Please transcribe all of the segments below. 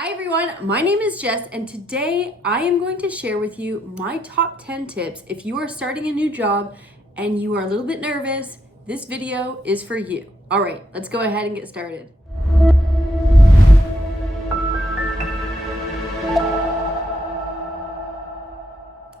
Hi everyone, my name is Jess and today I am going to share with you my top 10 tips if you are starting a new job and you are a little bit nervous. This video is for you. All right, let's go ahead and get started.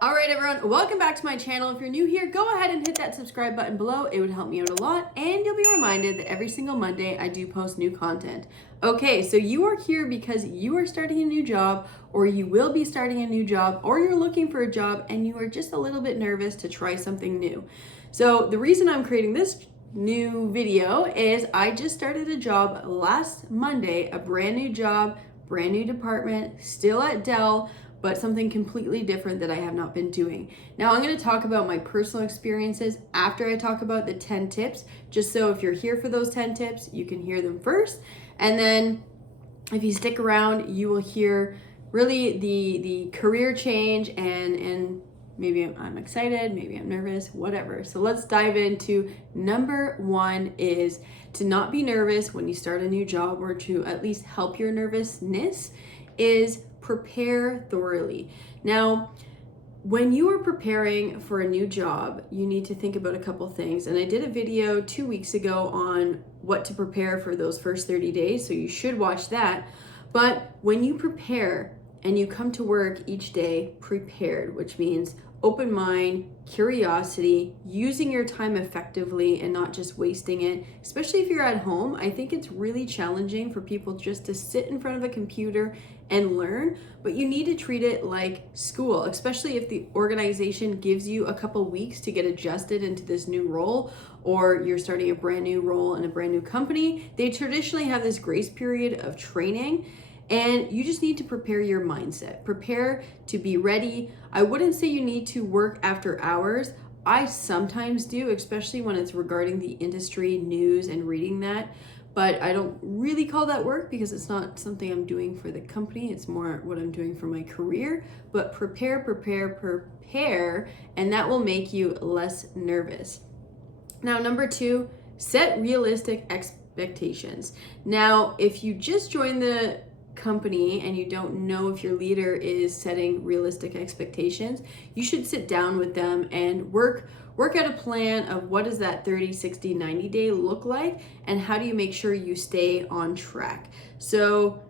All right, everyone, welcome back to my channel. If you're new here, go ahead and hit that subscribe button below. It would help me out a lot, and you'll be reminded that every single Monday I do post new content. Okay, so you are here because you are starting a new job, or you will be starting a new job, or you're looking for a job and you are just a little bit nervous to try something new. So the reason I'm creating this new video is I just started a job last Monday, a brand new job, brand new department, still at Dell, but something completely different that I have not been doing. Now I'm going to talk about my personal experiences after I talk about the 10 tips, just so if you're here for those 10 tips, you can hear them first. And then if you stick around, you will hear really the career change and maybe I'm excited, maybe I'm nervous, whatever. So let's dive into number one is to not be nervous when you start a new job, or to at least help your nervousness, is prepare thoroughly. Now, when you are preparing for a new job, you need to think about a couple things. And I did a video 2 weeks ago on what to prepare for those first 30 days, so you should watch that. But when you prepare and you come to work each day prepared, which means open mind, curiosity, using your time effectively and not just wasting it, especially if you're at home. I think it's really challenging for people just to sit in front of a computer and learn, but you need to treat it like school, especially if the organization gives you a couple weeks to get adjusted into this new role, or you're starting a brand new role in a brand new company. They traditionally have this grace period of training, and you just need to prepare your mindset. Prepare to be ready. I wouldn't say you need to work after hours. I sometimes do, especially when it's regarding the industry news and reading that. But I don't really call that work because it's not something I'm doing for the company. It's more what I'm doing for my career. But prepare, and that will make you less nervous. Now, number two, set realistic expectations. Now, if you just joined the company and you don't know if your leader is setting realistic expectations, you should sit down with them and work out a plan of what does that 30, 60, 90 day look like, and how do you make sure you stay on track. So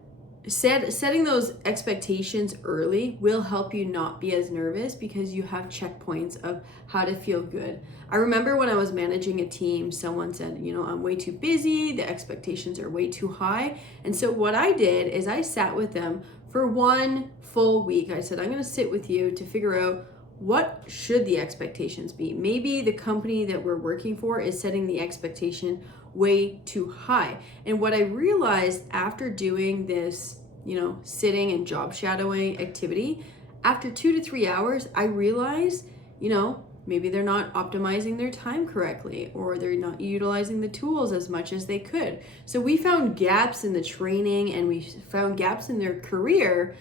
setting those expectations early will help you not be as nervous because you have checkpoints of how to feel good. I remember when I was managing a team, someone said, I'm way too busy, the expectations are way too high. And so what I did is I sat with them for 1 full week. I said, I'm going to sit with you to figure out what should the expectations be. Maybe the company that we're working for is setting the expectation way too high. And what I realized after doing this, sitting and job shadowing activity, after 2 to 3 hours, I realized, maybe they're not optimizing their time correctly, or they're not utilizing the tools as much as they could. So we found gaps in the training, and we found gaps in their career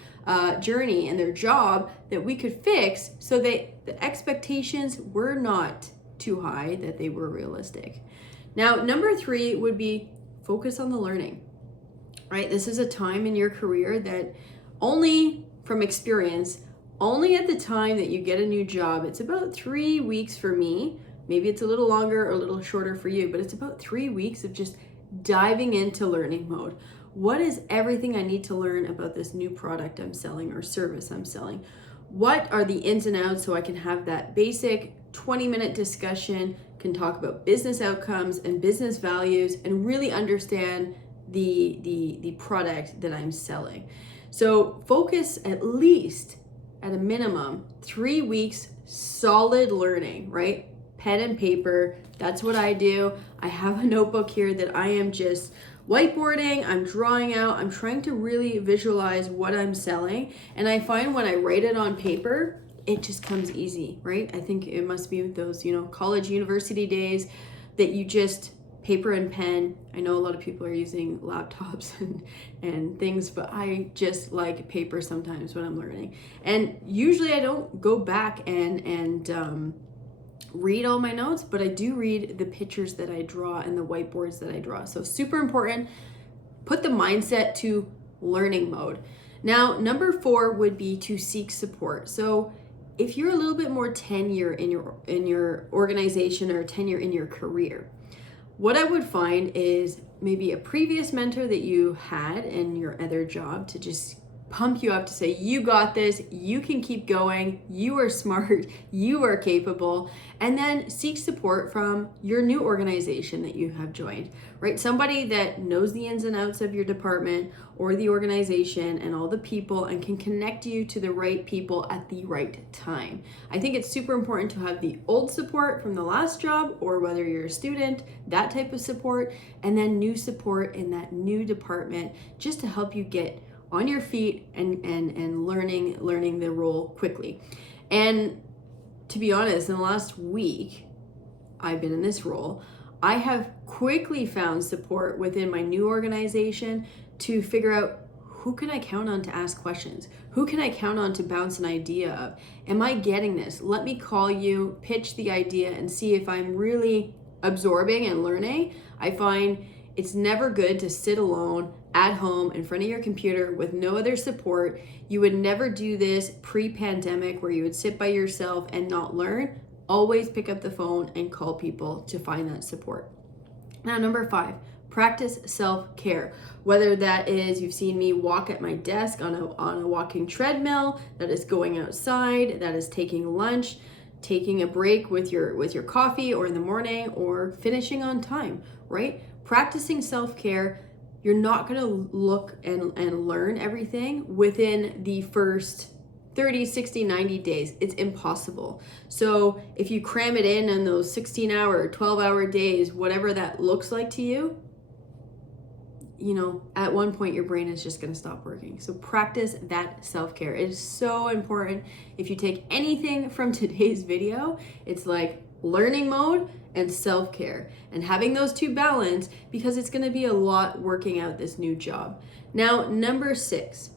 journey and their job that we could fix, so the expectations were not too high, that they were realistic. Now, number three would be focus on the learning, right? This is a time in your career that only from experience, only at the time that you get a new job, it's about 3 weeks for me. Maybe it's a little longer or a little shorter for you, but it's about 3 weeks of just diving into learning mode. What is everything I need to learn about this new product I'm selling or service I'm selling? What are the ins and outs, so I can have that basic 20-minute discussion, can talk about business outcomes and business values, and really understand the product that I'm selling. So focus at least, at a minimum, 3 weeks solid learning, right? Pen and paper, that's what I do. I have a notebook here that I am just whiteboarding, I'm drawing out, I'm trying to really visualize what I'm selling. And I find when I write it on paper, it just comes easy, right? I think it must be those, college, university days that you just paper and pen. I know a lot of people are using laptops and things, but I just like paper sometimes when I'm learning. And usually I don't go back and read all my notes, but I do read the pictures that I draw and the whiteboards that I draw. So super important. Put the mindset to learning mode. Now, number 4 would be to seek support. So if you're a little bit more tenure in your organization or tenure in your career, what I would find is maybe a previous mentor that you had in your other job to just pump you up to say, you got this, you can keep going, you are smart, you are capable, and then seek support from your new organization that you have joined, right? Somebody that knows the ins and outs of your department or the organization and all the people and can connect you to the right people at the right time. I think it's super important to have the old support from the last job, or whether you're a student, that type of support, and then new support in that new department just to help you get on your feet and learning the role quickly. And to be honest, in the last week I've been in this role, I have quickly found support within my new organization to figure out, who can I count on to ask questions? Who can I count on to bounce an idea of? Am I getting this? Let me call you, pitch the idea, and see if I'm really absorbing and learning. I find it's never good to sit alone at home in front of your computer with no other support. You would never do this pre-pandemic where you would sit by yourself and not learn. Always pick up the phone and call people to find that support. Now, number 5, practice self-care. Whether that is, you've seen me walk at my desk on a walking treadmill, that is going outside, that is taking lunch, taking a break with your coffee or in the morning, or finishing on time, right? Practicing self-care. You're not going to look and learn everything within the first 30, 60, 90 days. It's impossible. So if you cram it in those 16-hour, 12-hour days, whatever that looks like to you, at one point your brain is just going to stop working. So practice that self-care. It is so important. If you take anything from today's video, it's like learning mode and self-care, and having those two balanced, because it's going to be a lot working out this new job. Now, number 6,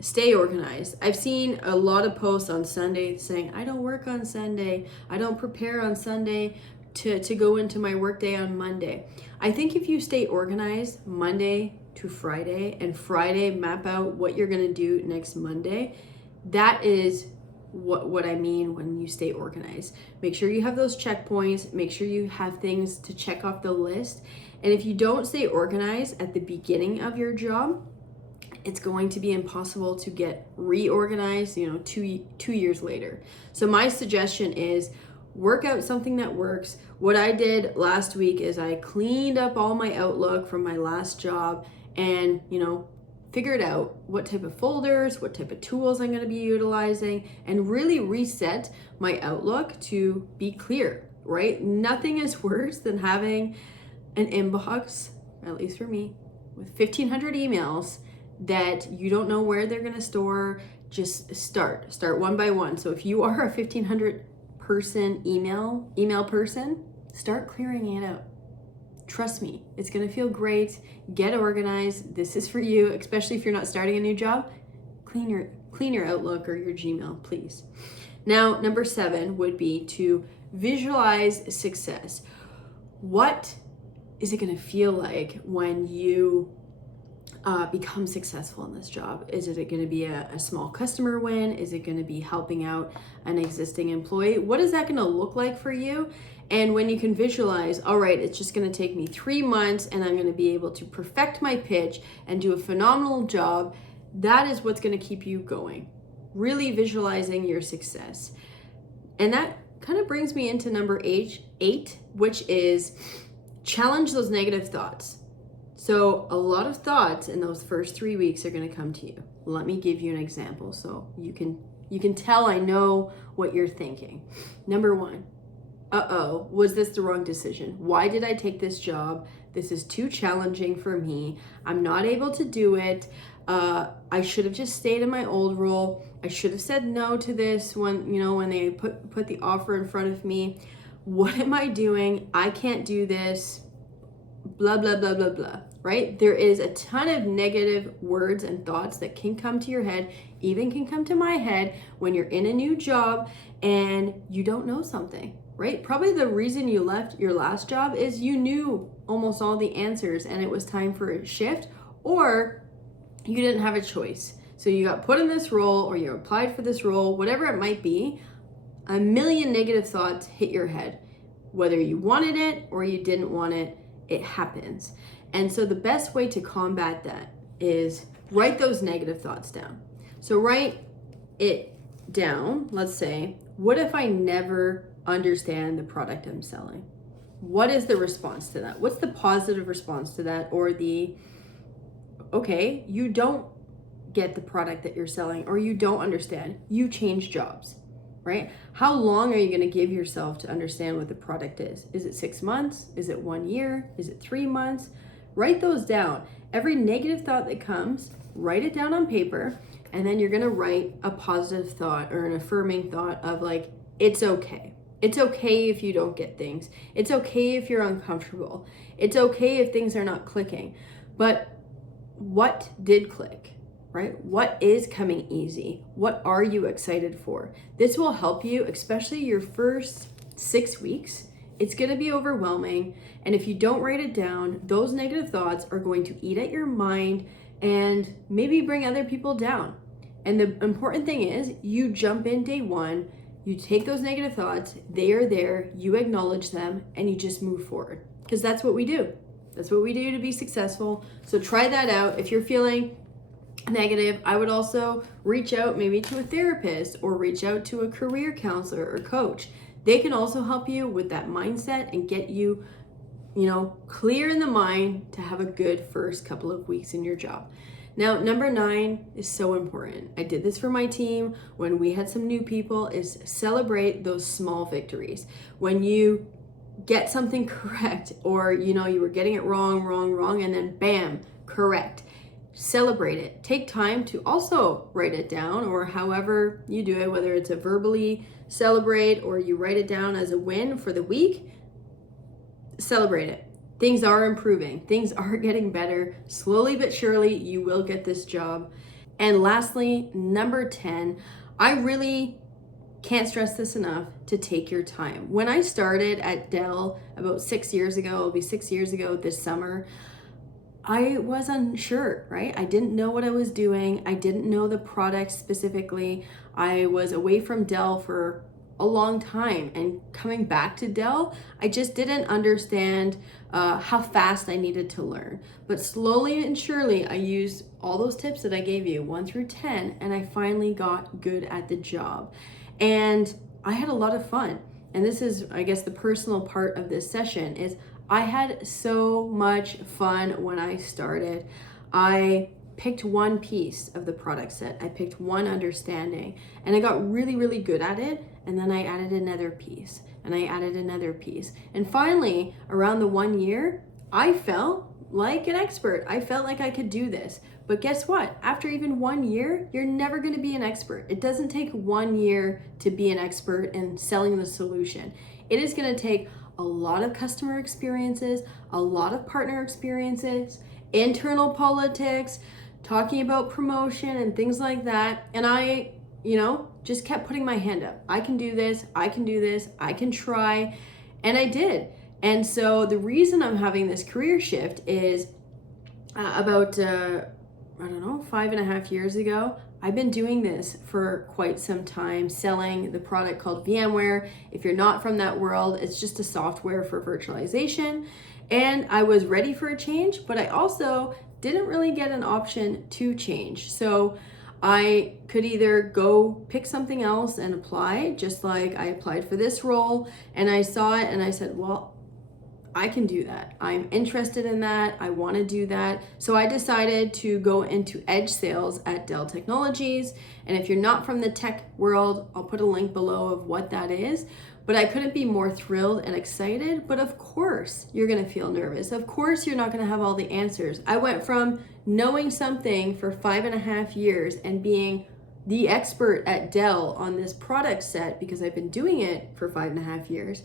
stay organized. I've seen a lot of posts on Sunday saying, I don't work on Sunday, I don't prepare on Sunday to go into my workday on Monday. I think if you stay organized Monday to Friday, and Friday map out what you're going to do next Monday, that is what I mean when you stay organized. Make sure you have those checkpoints, make sure you have things to check off the list. And if you don't stay organized at the beginning of your job, it's going to be impossible to get reorganized, 2 years later. So my suggestion is, work out something that works. What I did last week is I cleaned up all my Outlook from my last job and, figured out what type of folders, what type of tools I'm going to be utilizing, and really reset my Outlook to be clear, right? Nothing is worse than having an inbox, at least for me, with 1,500 emails that you don't know where they're going to store. Just start one by one. So if you are a 1,500 person email person, start clearing it out. Trust me, it's going to feel great. Get organized. This is for you, especially if you're not starting a new job. Clean your Outlook or your Gmail, please. Now, number 7 would be to visualize success. What is it going to feel like when you become successful in this job? Is it going to be a small customer win? Is it going to be helping out an existing employee? What is that going to look like for you? And when you can visualize, all right, it's just going to take me 3 months and I'm going to be able to perfect my pitch and do a phenomenal job, that is what's going to keep you going. Really visualizing your success. And that kind of brings me into number 8, which is challenge those negative thoughts. So a lot of thoughts in those first 3 weeks are going to come to you. Let me give you an example so you can tell I know what you're thinking. Number 1, was this the wrong decision? Why did I take this job? This is too challenging for me. I'm not able to do it. I should have just stayed in my old role. I should have said no to this when they put the offer in front of me. What am I doing? I can't do this. Blah, blah, blah, blah, blah, right? There is a ton of negative words and thoughts that can come to your head, even can come to my head when you're in a new job and you don't know something, right? Probably the reason you left your last job is you knew almost all the answers and it was time for a shift, or you didn't have a choice. So you got put in this role, or you applied for this role, whatever it might be, a million negative thoughts hit your head. Whether you wanted it or you didn't want it, it happens. And so the best way to combat that is write those negative thoughts down. So write it down. Let's say, what if I never understand the product I'm selling? What is the response to that? What's the positive response to that? Or the, okay, you don't get the product that you're selling, or you don't understand, you change jobs, right? How long are you going to give yourself to understand what the product is? Is it 6 months? Is it 1 year? Is it 3 months? Write those down. Every negative thought that comes, write it down on paper, and then you're going to write a positive thought or an affirming thought of like, it's okay. It's okay if you don't get things. It's okay if you're uncomfortable. It's okay if things are not clicking. But what did click? Right? What is coming easy? What are you excited for? This will help you, especially your first 6 weeks. It's going to be overwhelming. And if you don't write it down, those negative thoughts are going to eat at your mind and maybe bring other people down. And the important thing is you jump in day one, you take those negative thoughts, they are there, you acknowledge them, and you just move forward. Because that's what we do. That's what we do to be successful. So try that out. If you're feeling negative, I would also reach out maybe to a therapist or reach out to a career counselor or coach. They can also help you with that mindset and get you, clear in the mind to have a good first couple of weeks in your job. Now, number 9 is so important. I did this for my team when we had some new people, is celebrate those small victories. When you get something correct, or you were getting it wrong, and then bam, correct. Celebrate it. Take time to also write it down, or however you do it, whether it's a verbally celebrate or you write it down as a win for the week. Celebrate it. Things are improving. Things are getting better. Slowly but surely, you will get this job. And lastly, number 10, I really can't stress this enough, to take your time. When I started at Dell about 6 years ago, it'll be 6 years ago this summer, I was unsure, right? I didn't know what I was doing. I didn't know the product specifically. I was away from Dell for a long time, and coming back to Dell, I just didn't understand how fast I needed to learn. But slowly and surely, I used all those tips that I gave you, 1 through 10, and I finally got good at the job. And I had a lot of fun. And this is, I guess, the personal part of this session is I had so much fun when I started. I picked one piece of the product set. I picked one understanding, and I got really, really good at it. And then I added another piece, and I added another piece. And finally, around the 1 year, I felt like an expert. I felt like I could do this. But guess what? After even 1 year, you're never going to be an expert. It doesn't take 1 year to be an expert in selling the solution. It is going to take a lot of customer experiences, a lot of partner experiences, internal politics, talking about promotion and things like that. And I, just kept putting my hand up. I can do this. I can do this. I can try. And I did. And so the reason I'm having this career shift is about 5.5 years ago, I've been doing this for quite some time, selling the product called VMware. If you're not from that world, it's just a software for virtualization. And I was ready for a change, but I also didn't really get an option to change. So I could either go pick something else and apply, just like I applied for this role, and I saw it and I said, well, I can do that. I'm interested in that. I want to do that. So I decided to go into edge sales at Dell Technologies. And if you're not from the tech world, I'll put a link below of what that is. But I couldn't be more thrilled and excited. But of course, you're going to feel nervous. Of course, you're not going to have all the answers. I went from knowing something for 5.5 years and being the expert at Dell on this product set, because I've been doing it for 5.5 years,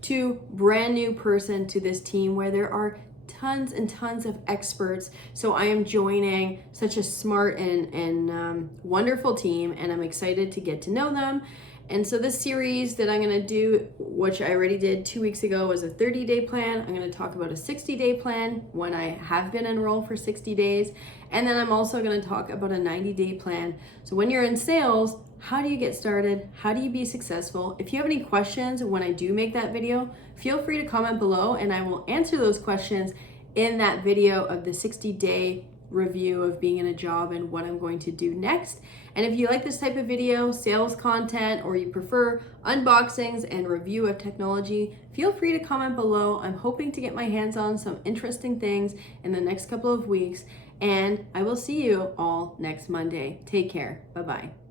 to brand new person to this team where there are tons and tons of experts. So I am joining such a smart and wonderful team, and I'm excited to get to know them And so this series that I'm gonna do, which I already did 2 weeks ago, was a 30-day plan. I'm gonna talk about a 60-day plan when I have been enrolled for 60 days. And then I'm also gonna talk about a 90-day plan. So when you're in sales, how do you get started? How do you be successful? If you have any questions when I do make that video, feel free to comment below and I will answer those questions in that video of the 60-day review of being in a job and what I'm going to do next. And if you like this type of video, sales content, or you prefer unboxings and review of technology, feel free to comment below. I'm hoping to get my hands on some interesting things in the next couple of weeks, and I will see you all next Monday. Take care. Bye-bye.